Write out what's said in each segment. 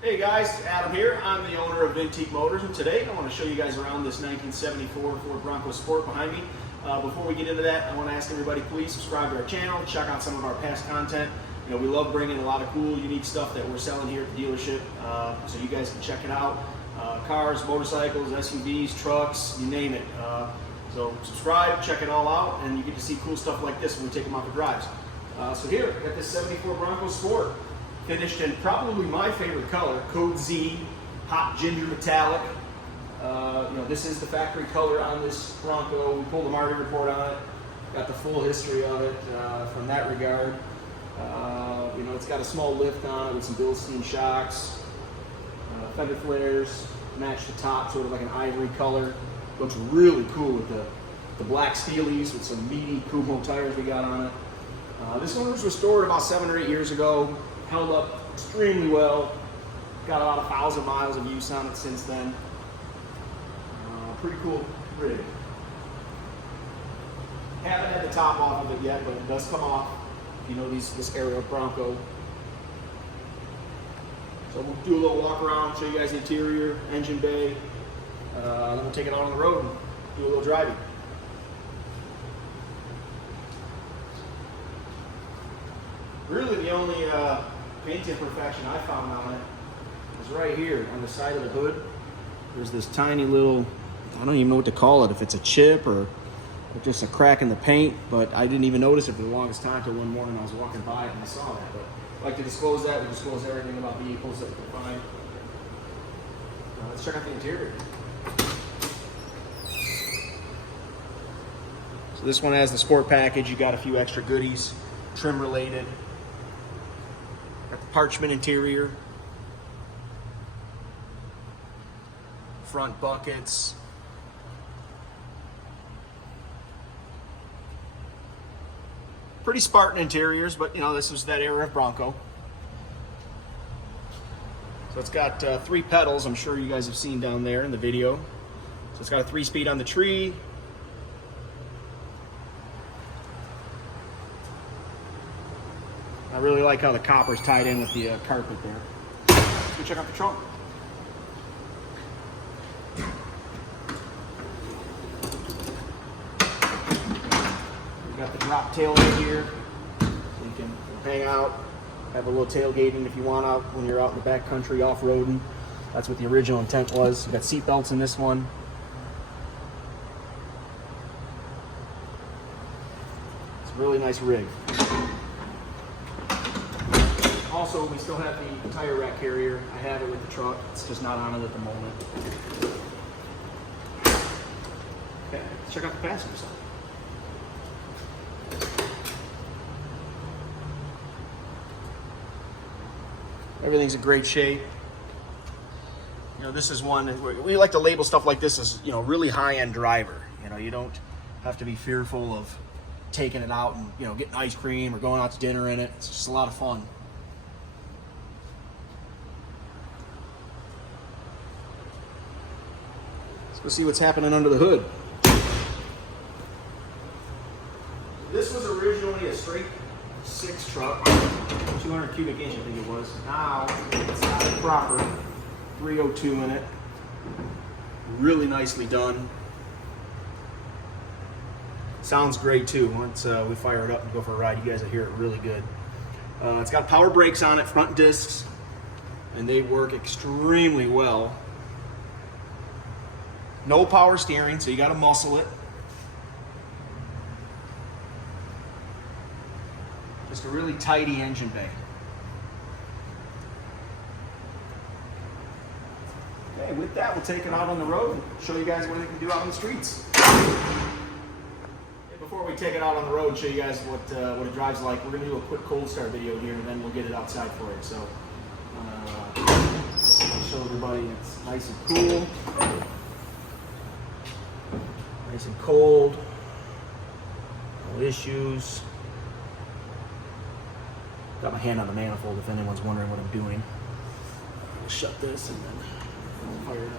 Hey guys, Adam here. I'm the owner of Vintique Motors, and today I want to show you guys around this 1974 Ford Bronco Sport behind me. Before we get into that, I want to ask everybody, please subscribe to our channel, check out some of our past content. You know, we love bringing a lot of cool, unique stuff that we're selling here at the dealership, so you guys can check it out. Cars, motorcycles, SUVs, trucks, you name it. So subscribe, check it all out, and you get to see cool stuff like this when we take them out for drives. So here, I got this 74 Bronco Sport. Finished in probably my favorite color, Code Z, hot ginger metallic. This is the factory color on this Bronco. We pulled the Marty report on it, got the full history of it from that regard. It's got a small lift on it with some Bilstein shocks, fender flares, match the top, sort of like an ivory color. Looks really cool with the black steelies with some meaty Kumo tires we got on it. This one was restored about 7 or 8 years ago. Held up extremely well. Got about 1,000 miles of use on it since then. Pretty cool rig. Haven't had the top off of it yet, but it does come off. You know this era of Bronco. So we'll do a little walk around, show you guys the interior, engine bay. Then we'll take it out on the road and do a little driving. Really the only paint imperfection I found on it is right here on the side of the hood. There's this tiny little, I don't even know what to call it, if it's a chip or just a crack in the paint, but I didn't even notice it for the longest time until one morning I was walking by it and I saw that. But I'd like to disclose that. We disclose everything about vehicles that we can find. Let's check out the interior. So this one has the sport package. You got a few extra goodies, trim related. Got the Parchment interior, front buckets, pretty Spartan interiors, but this was that era of Bronco. So it's got 3 pedals. I'm sure you guys have seen down there in the video. So it's got a 3-speed on the tree. I really like how the copper's tied in with the carpet there. Let's go check out the trunk. We've got the drop taillight here, so you can hang out, have a little tailgating if you want out when you're out in the back country off-roading. That's what the original intent was. We've got seat belts in this one. It's a really nice rig. Also, we still have the tire rack carrier. I have it with the truck. It's just not on it at the moment. Okay, let's check out the passenger side. Everything's in great shape. This is one, we like to label stuff like this as, really high-end driver. You don't have to be fearful of taking it out and, getting ice cream or going out to dinner in it. It's just a lot of fun. Let's see what's happening under the hood. This was originally a straight 6 truck, 200 cubic inch I think it was. Now it's got a proper 302 in it. Really nicely done. Sounds great too. Once we fire it up and go for a ride, you guys will hear it really good. It's got power brakes on it, front discs, and they work extremely well. No power steering, so you got to muscle it. Just a really tidy engine bay. Okay, with that, we'll take it out on the road and show you guys what it can do out on the streets. Before we take it out on the road and show you guys what it drives like, we're going to do a quick cold start video here, and then we'll get it outside for you. So, I'll show everybody it's nice and cool. Nice and cold, no issues. Got my hand on the manifold if anyone's wondering what I'm doing. I'll shut this and then I'll fire it up.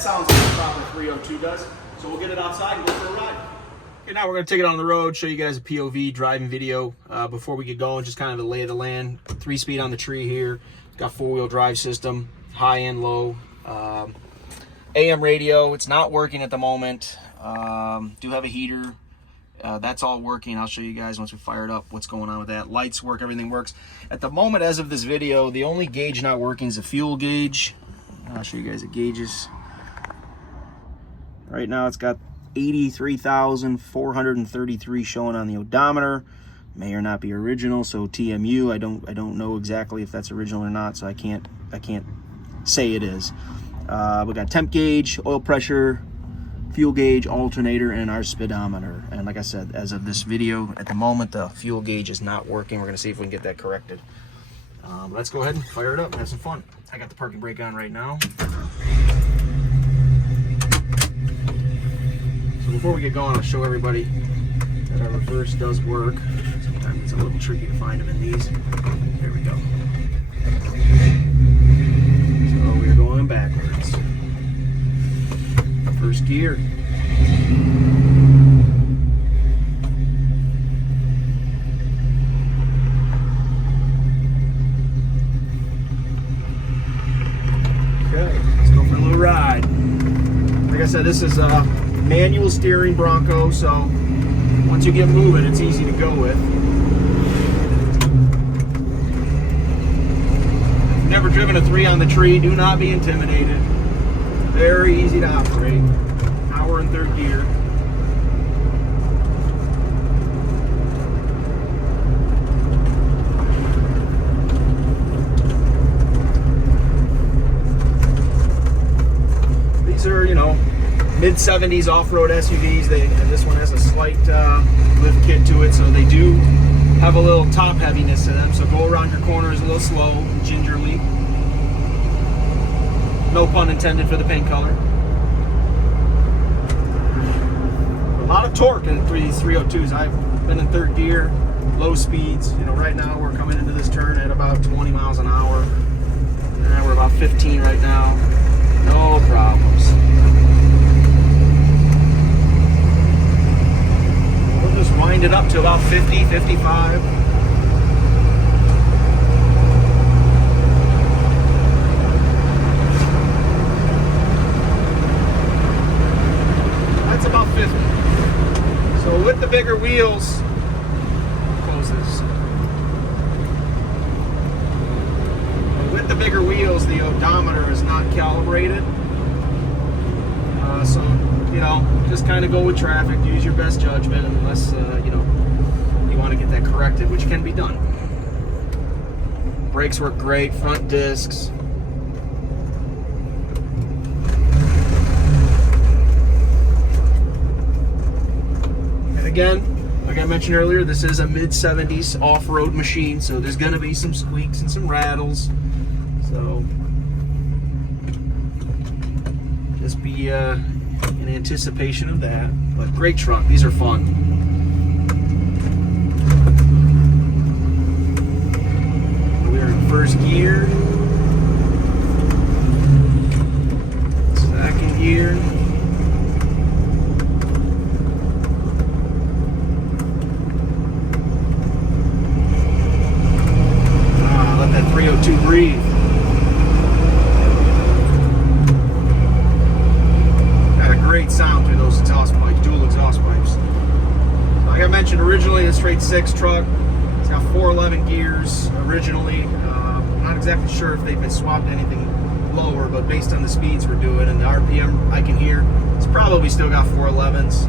That sounds like a proper 302 does. So we'll get it outside and go for a ride. Okay, now we're going to take it on the road, show you guys a POV driving video. Before we get going, just kind of a lay of the land. 3-speed on the tree here. Got 4-wheel drive system, high and low. AM radio, it's not working at the moment. Do have a heater. That's all working. I'll show you guys once we fire it up what's going on with that. Lights work, everything works. At the moment, as of this video, the only gauge not working is the fuel gauge. I'll show you guys the gauges. Right now it's got 83,433 showing on the odometer. May or not be original, so TMU. I don't know exactly if that's original or not, so I can't say it is. We got temp gauge, oil pressure, fuel gauge, alternator, and our speedometer. And like I said, as of this video, at the moment the fuel gauge is not working. We're gonna see if we can get that corrected. Let's go ahead and fire it up and have some fun. I got the parking brake on right now. So before we get going, I'll show everybody that our reverse does work. Sometimes it's a little tricky to find them in these. There we go. So we're going backwards. First gear. Okay, let's go for a little ride. Like I said, this is a manual steering Bronco, so once you get moving, it's easy to go with. If you've never driven a 3 on the tree, do not be intimidated. Very easy to operate. Now we're in 3rd gear. These are, you know, mid-70s off-road SUVs. And this one has a slight lift kit to it, so they do have a little top heaviness to them. So go around your corners a little slow, gingerly. No pun intended for the paint color. A lot of torque in these 302s. I've been in 3rd gear, low speeds. You know, right now we're coming into this turn at about 20 miles an hour. And we're about 15 right now. No problems. We'll just wind it up to about 50, 55. That's about 50. So with the bigger wheels, close this. With the bigger wheels, the odometer is not calibrated. So, you know, just kind of go with traffic, use your best judgment, unless, you know, you want to get that corrected, which can be done. Brakes work great, front discs. And again, like I mentioned earlier, this is a mid-70s off-road machine, so there's going to be some squeaks and some rattles. So just be in anticipation of that. But great truck. These are fun. We're in 1st gear. 2nd gear. Let that 302 breathe. Great sound through those exhaust pipes, dual exhaust pipes. Like I mentioned, originally a straight 6 truck. It's got 411 gears originally. Not exactly sure if they've been swapped to anything lower, but based on the speeds we're doing and the RPM I can hear, it's probably still got 411s.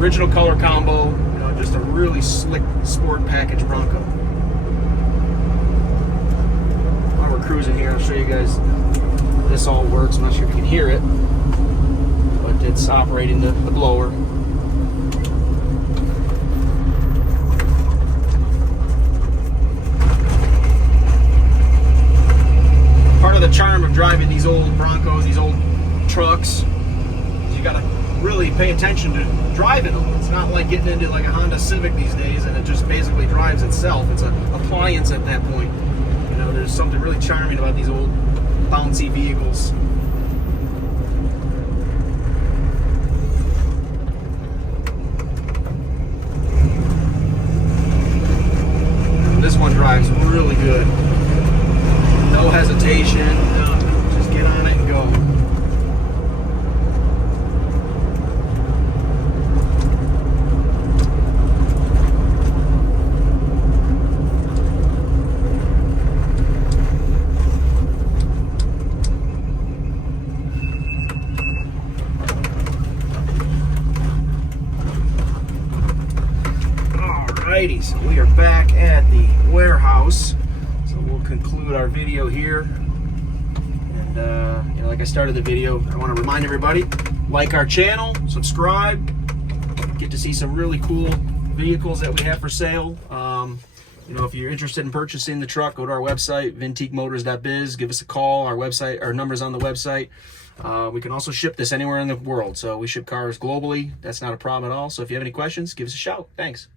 Original color combo, you know, just a really slick sport package Bronco. While we're cruising here, I'll show you guys. This all works. I'm not sure if you can hear it, but it's operating the blower. Part of the charm of driving these old Broncos, these old trucks, is you gotta really pay attention to driving them. It's not like getting into like a Honda Civic these days and it just basically drives itself. It's an appliance at that point. You know, there's something really charming about these old bouncy vehicles. This one drives really good. No hesitation. Just get on it and go. Alrighty, so we are back at the warehouse. So we'll conclude our video here. And you know, like I started the video, I want to remind everybody, like our channel, subscribe, get to see some really cool vehicles that we have for sale. You know, if you're interested in purchasing the truck, go to our website, vintiquemotors.biz, give us a call. Our website, our number's on the website. We can also ship this anywhere in the world. So we ship cars globally. That's not a problem at all. So if you have any questions, give us a shout. Thanks.